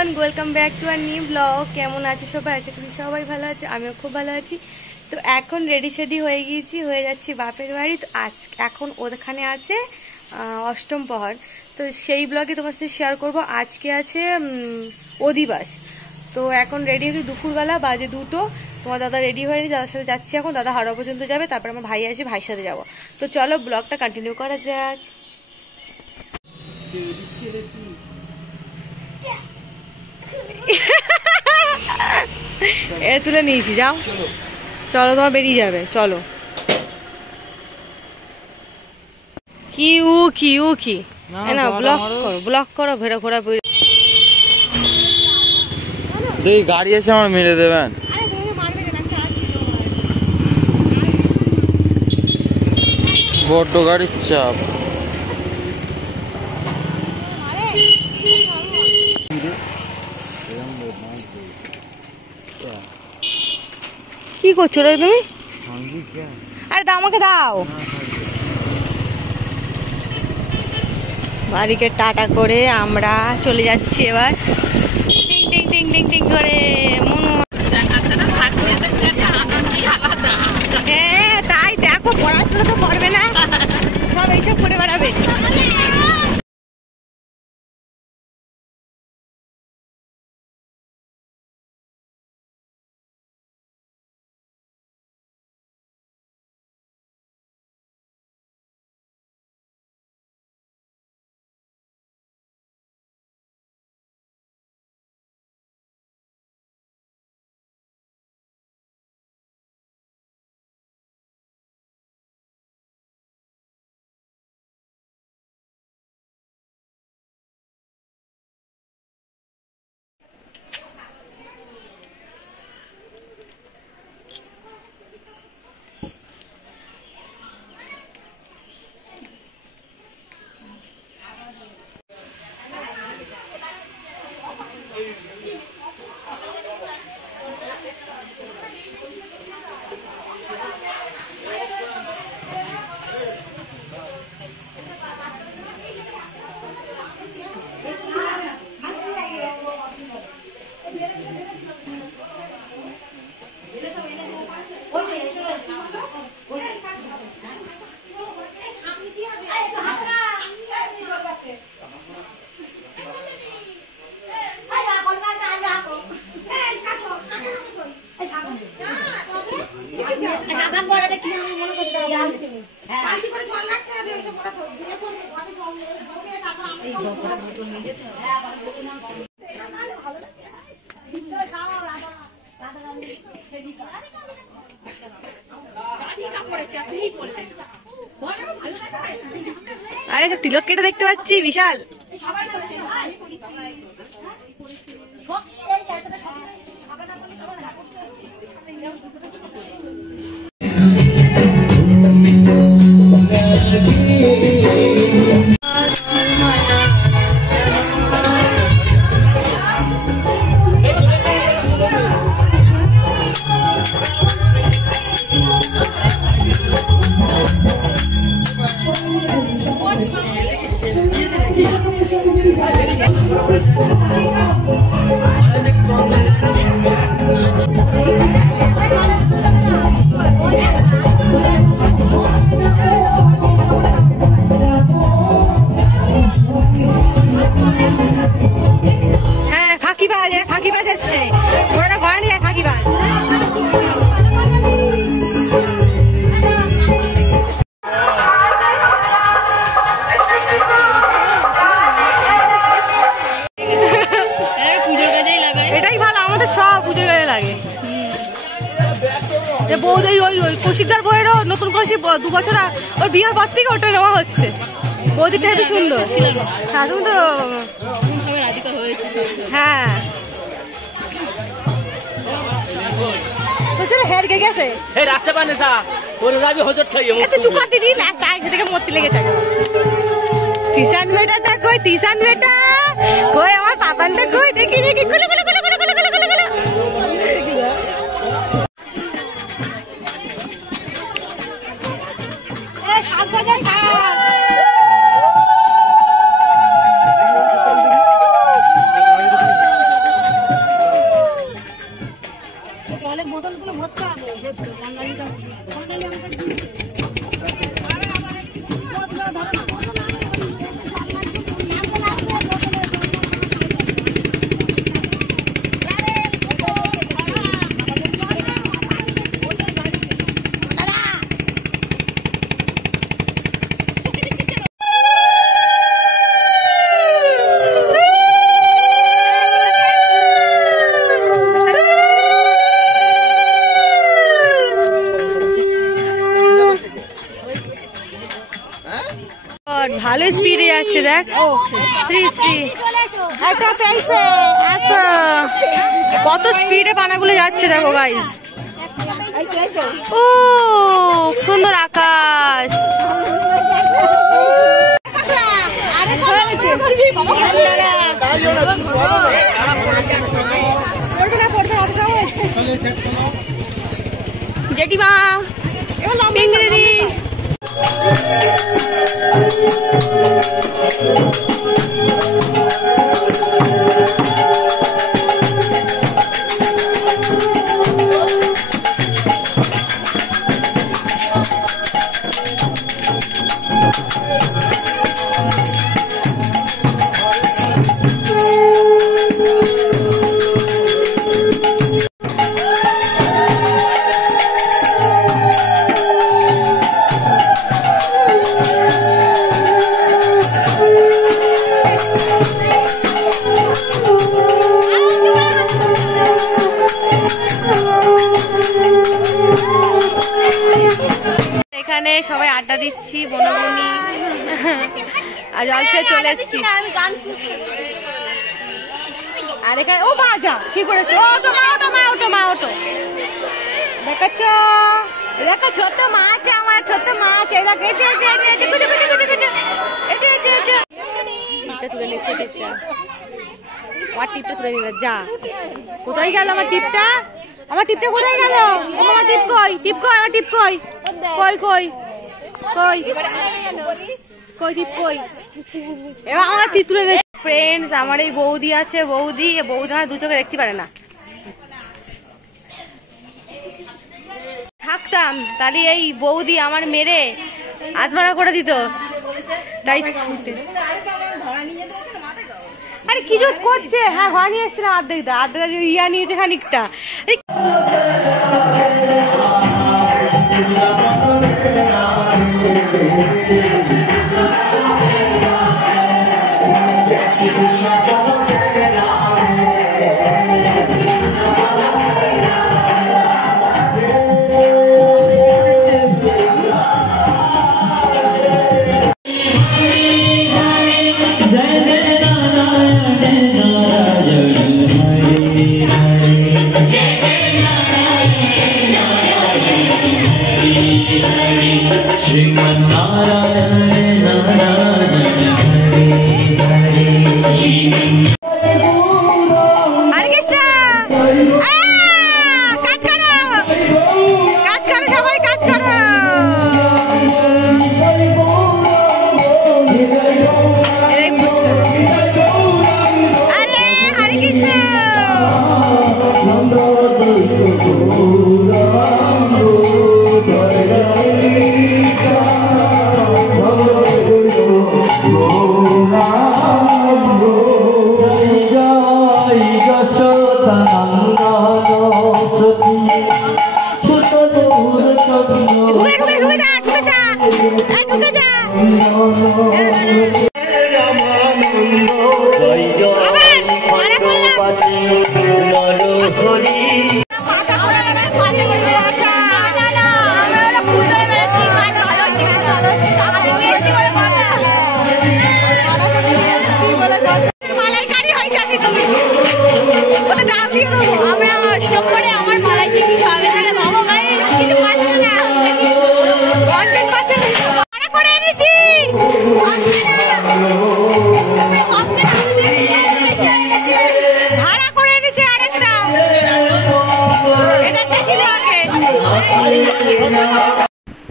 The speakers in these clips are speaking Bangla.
Everyone, welcome back to our new blog. কেমন আছে সবাই? আশা করি সবাই ভালো আছে, আমিও খুব ভালো আছি। তো এখন রেডি সেডি হয়ে গিয়েছি, হয়ে যাচ্ছি বাপের বাড়ি। তো আজ এখন ওখানে আছে অষ্টম প্রহর, তো সেই ব্লগে তোমার সাথে শেয়ার করব। আজকে আছে অধিবাস। তো এখন রেডি হয়েছি, দুপুরবেলা বাজে 2টো। তোমার দাদা রেডি হয়নি, দাদার সাথে যাচ্ছি এখন। দাদা হাওড়া পর্যন্ত যাবে, তারপর আমার ভাই আছে, ভাইয়ের সাথে যাবো। তো চলো ব্লগটা কন্টিনিউ করা যাক। এ তুলে নিয়েছি, যাও চলো, তোমার বেরিয়ে যাবে, চলো। কি উ কি উ কি না, ব্লক করো ভেড়া ঘোরা। গাড়ি এসে আমার মেরে দেবেন। বড্ড গাড়ির চাপ। কি করছো রে তুমি? আরে দাও, আমাকে দাও। বাড়িকে টাটা করে আমরা চলে যাচ্ছি এবার, টিং টিং টিং টিং টিং করে। হ্যাঁ তাই দেখো, পড়াশোনা তো করবে না, সব এইসব করে বেড়াবে। আরে তিলক কেটে দেখতে পাচ্ছি, বিশাল। হ্যাঁ ফাঁকিবাজ, ফাঁকিবাজ এসছে, ওরা ভয় নিয়ে ফাঁকিবাজ। এটাই ভালো, আমাদের সব পুজো লাগে। বৌদি ওই কৌশিকদার বইয়েরও নতুন কৌশিক 2 বছর ওর বিয়ের পর থেকে ওটা নেওয়া হচ্ছে। বৌদিটা হেবি সুন্দর। হ্যাঁ তুমি তো হ্যাঁ হেরকে গেছে রাস্তা পানে চুকা দিদি থেকে মূর্তি লেগেছে। টিশান বেটাটা কই, টিশান বেটা কই, আমার পাপানটা কই, দেখি দেখি। দেখ শ্রী শ্রী একটা পেয়েছে। আচ্ছা কত স্পিডে পানাগুলো যাচ্ছে দেখো গাইস। ও সুন্দর আকাশ। জেঠিমা পিংড়ি এখানে সবাই আড্ডা দিচ্ছি বনবনি আর জলসে চলে এসছি। আর এখানে ও বাজা কি করেছে ওটো মা ওটো মা ওটো মা ওটো দেখাচ্ছ দেখো ছোট মাছ আমার ছোট মাছ এরা গেছে টিপটা তুলে নিচ্ছে টিপটা আমার টিপটা তুলে নিল যা কোথায় গেল আমার টিপটা আমার টিপটা কোথায় গেল আমার টিপ কই টিপ কই আমার টিপ কই কই কই কই কই টিপ কই এবার আমার টিপ তুলে নিচ্ছে। ফ্রেন্ডস আমার এই বৌদি আছে বৌদি আমার দু চোখে দেখতে পারে না থাকতাম তাহলে এই বৌদি আমার মেরে আধমারা করে দিত তাই ছুটে আরে কি জোর করছে হ্যাঁ ঘর নিয়ে এসছিলাম অর্ধেক ইয়া নিয়েছে খানিকটা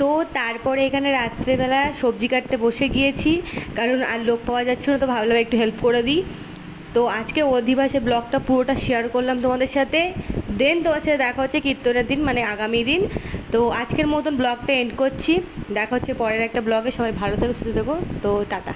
তো তারপরে এখানে রাত্রেবেলা সবজি কাটতে বসে গিয়েছি কারণ আর লোক পাওয়া যাচ্ছে না তো ভাবলাম একটু হেল্প করে দিই। তো আজকে অধিবাসে ব্লগটা পুরোটা শেয়ার করলাম তোমাদের সাথে। দেন তোমার সাথে দেখা হচ্ছে কীর্তনের দিন মানে আগামী দিন। তো আজকের মতন ব্লগটা এন্ড করছি, দেখা হচ্ছে পরের একটা ব্লগে। সবাই ভালো থেকো সুস্থ থেকো। তো টাটা।